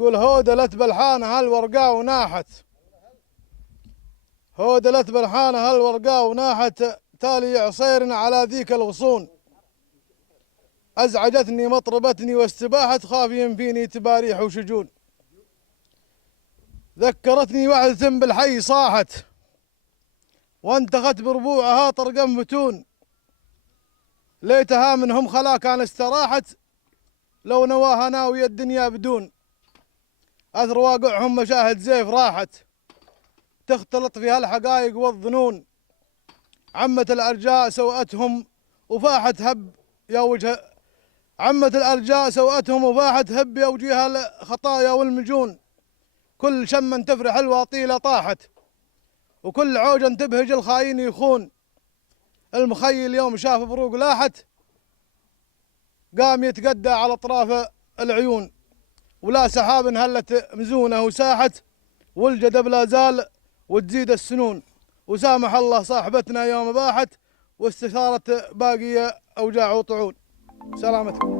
يقول هودلت بلحانة هالورقاء وناحت، هودلت بلحانة هالورقاء وناحت، تالي عصير على ذيك الغصون. أزعجتني مطربتني واستباحت، خافي فيني تباريح وشجون. ذكرتني وحدة بالحي صاحت، وانتخت بربوعها طرقا فتون. ليتها منهم خلا كان استراحت، لو نواها ناوية الدنيا بدون. أثر واقعهم مشاهد زيف راحت، تختلط فيها الحقائق والظنون. عمة الأرجاء سوءتهم وفاحت هب يا وجه، عمة الأرجاء سوءتهم وفاحت هب يا وجيها الخطايا والمجون. كل شما تفرح الواطيلة طاحت، وكل عوجا تبهج الخاين يخون. المخيل يوم شاف بروق لاحت، قام يتقدى على أطراف العيون. ولا سحاب هلت مزونة وساحت، والجدب لا زال وتزيد السنون. وسامح الله صاحبتنا يوم باحت، واستثارت باقي أوجاع وطعون. سلامتكم.